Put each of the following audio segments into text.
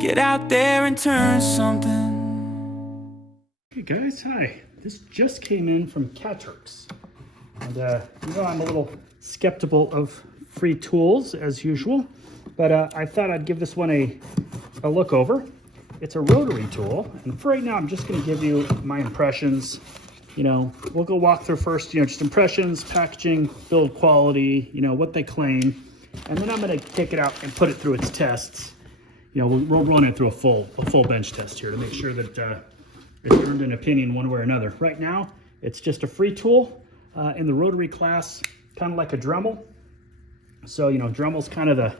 Get out there and turn something. Hey guys, hi. This just came in from Katerk's. And you know I'm a little skeptical of free tools as usual, but I thought I'd give this one a look over. It's a rotary tool, and for right now I'm just going to give you my impressions. You know, we'll go walk through first, you know, just impressions, packaging, build quality, you know, what they claim, and then I'm going to take it out and put it through its tests. You know, we'll run it through a full bench test here to make sure that it's earned an opinion one way or another. Right now, it's just a free tool in the rotary class, kind of like a Dremel. So, you know, Dremel's kind of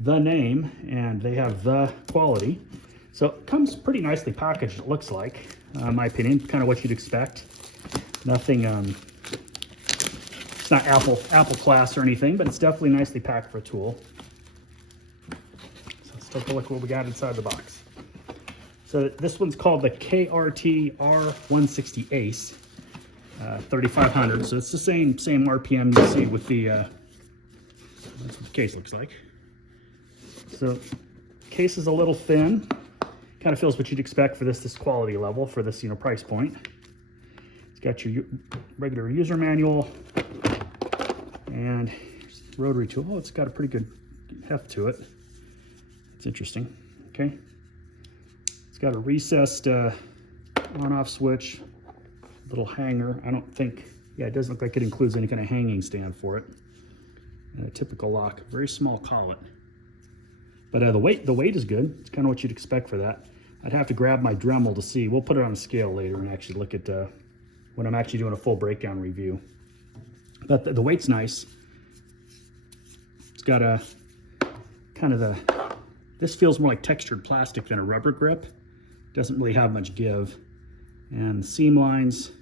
the name, and they have the quality. So it comes pretty nicely packaged, it looks like, in my opinion, kind of what you'd expect. Nothing, it's not Apple class or anything, but it's definitely nicely packed for a tool. So let's take a look at what we got inside the box. So this one's called the KRT R160 Ace, 3500. So it's the same RPM you see with the, that's what the case looks like. So case is a little thin. Kind of feels what you'd expect for this quality level, for this, you know, price point. It's got your regular user manual and rotary tool. Oh, it's got a pretty good heft to it. It's interesting. Okay. It's got a recessed on-off switch, little hanger. I don't think, yeah, it doesn't look like it includes any kind of hanging stand for it. And a typical lock, very small collet. But the weight is good. It's kind of what you'd expect for that. I'd have to grab my Dremel to see. We'll put it on a scale later and actually look at when I'm actually doing a full breakdown review. But the weight's nice. It's got a kind of this feels more like textured plastic than a rubber grip. Doesn't really have much give. And the seam lines,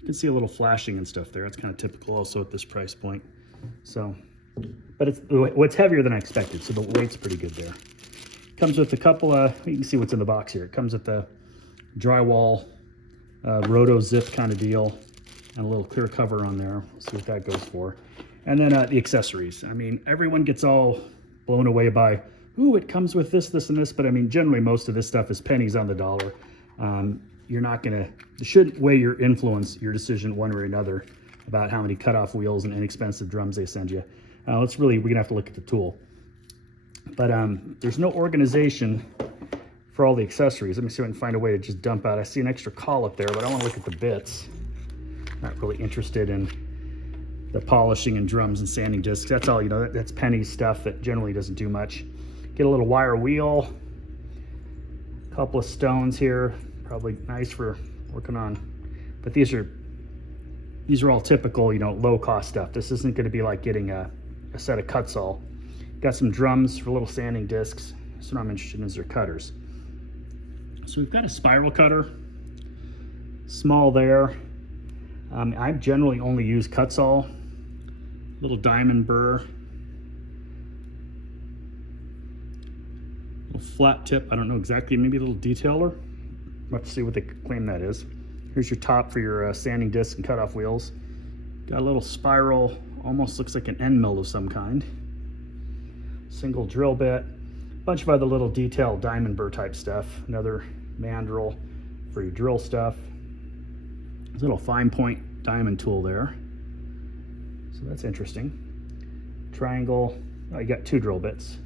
you can see a little flashing and stuff there. It's kind of typical also at this price point. So, but it's heavier than I expected, so the weight's pretty good there. Comes with a couple of, you can see what's in the box here. It comes with the drywall, roto zip kind of deal, and a little clear cover on there. We'll see what that goes for. And then the accessories. I mean, everyone gets all blown away by, ooh, it comes with this, this, and this, but I mean, generally most of this stuff is pennies on the dollar. You're not gonna, it shouldn't weigh your decision one way or another about how many cutoff wheels and inexpensive drums they send you. We're gonna have to look at the tool. But there's no organization for all the accessories. Let me see if I can find a way to just dump out. I see an extra collet there, but I want to look at the bits. Not really interested in the polishing and drums and sanding discs. That's all, you know, that's penny stuff that generally doesn't do much. Get a little wire wheel, a couple of stones here, probably nice for working on. But these are all typical, you know, low cost stuff. This isn't going to be like getting a set of cuts all. Got some drums for little sanding discs. So what I'm interested in is their cutters. So we've got a spiral cutter, small there. I generally only use cut saw, little diamond burr, little flat tip. I don't know exactly, maybe a little detailer. We'll have to see what they claim that is. Here's your top for your sanding discs and cutoff wheels. Got a little spiral, almost looks like an end mill of some kind. Single drill bit, bunch of other little detailed diamond burr type stuff. Another mandrel for your drill stuff. There's a little fine point diamond tool there. So that's interesting. Triangle, oh, you got 2 drill bits.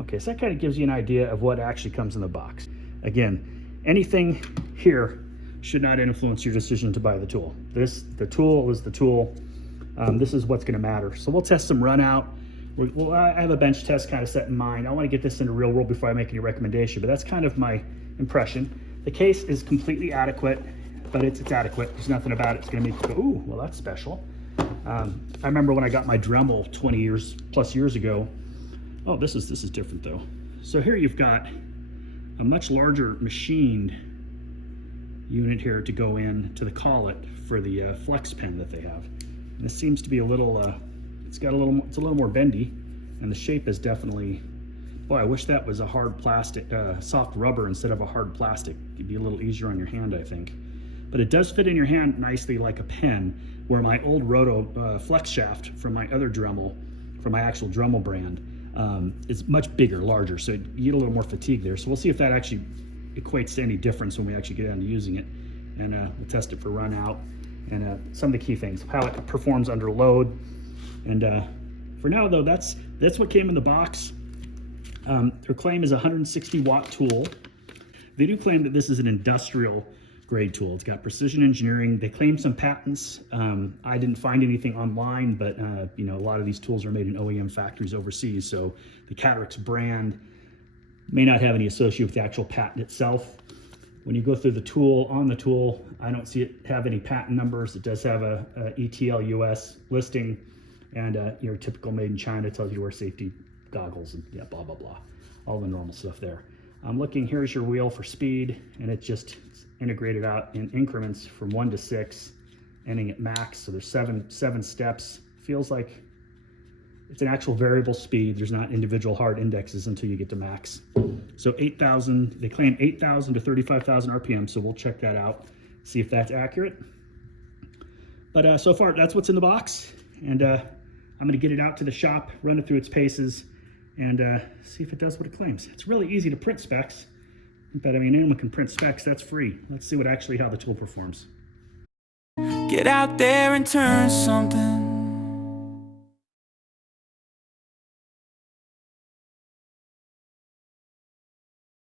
Okay, so that kind of gives you an idea of what actually comes in the box. Again, anything here should not influence your decision to buy the tool. The tool is the tool. This is what's gonna matter. So we'll test some run out. I have a bench test kind of set in mind. I want to get this into real world before I make any recommendation, but that's kind of my impression. The case is completely adequate, but it's adequate. There's nothing about it that's going to make you go, ooh, well, that's special. I remember when I got my Dremel 20 plus years ago. Oh, this is different though. So here you've got a much larger machined unit here to go in to the collet for the flex pen that they have. And this seems to be a little, it's a little more bendy, and the shape is definitely, boy, I wish that was a hard plastic, soft rubber instead of a hard plastic. It'd be a little easier on your hand, I think. But it does fit in your hand nicely like a pen, where my old Roto flex shaft from my other Dremel, from my actual Dremel brand, is much bigger, larger, so you get a little more fatigue there. So we'll see if that actually equates to any difference when we actually get down to using it, and we'll test it for run out and some of the key things, how it performs under load. And for now though, that's what came in the box. Their claim is a 160 watt tool. They do claim that this is an industrial grade tool. It's got precision engineering. They claim some patents. I didn't find anything online, but you know, a lot of these tools are made in OEM factories overseas, so the Katerk's brand may not have any association with the actual patent itself. When you go through the tool, on the tool, I don't see it have any patent numbers. It does have a ETL US listing, and your typical made in China, tells you to wear safety goggles and yeah, blah, blah, blah. All the normal stuff there. I'm looking, here's your wheel for speed, and it's just integrated out in increments from 1 to 6, ending at max. So there's seven steps. Feels like it's an actual variable speed. There's not individual hard indexes until you get to max. So 8,000, they claim 8,000 to 35,000 RPM, so we'll check that out, see if that's accurate. But so far, that's what's in the box, and I'm gonna get it out to the shop, run it through its paces, and see if it does what it claims. It's really easy to print specs, but I mean, anyone can print specs, that's free. Let's see how the tool performs. Get out there and turn something.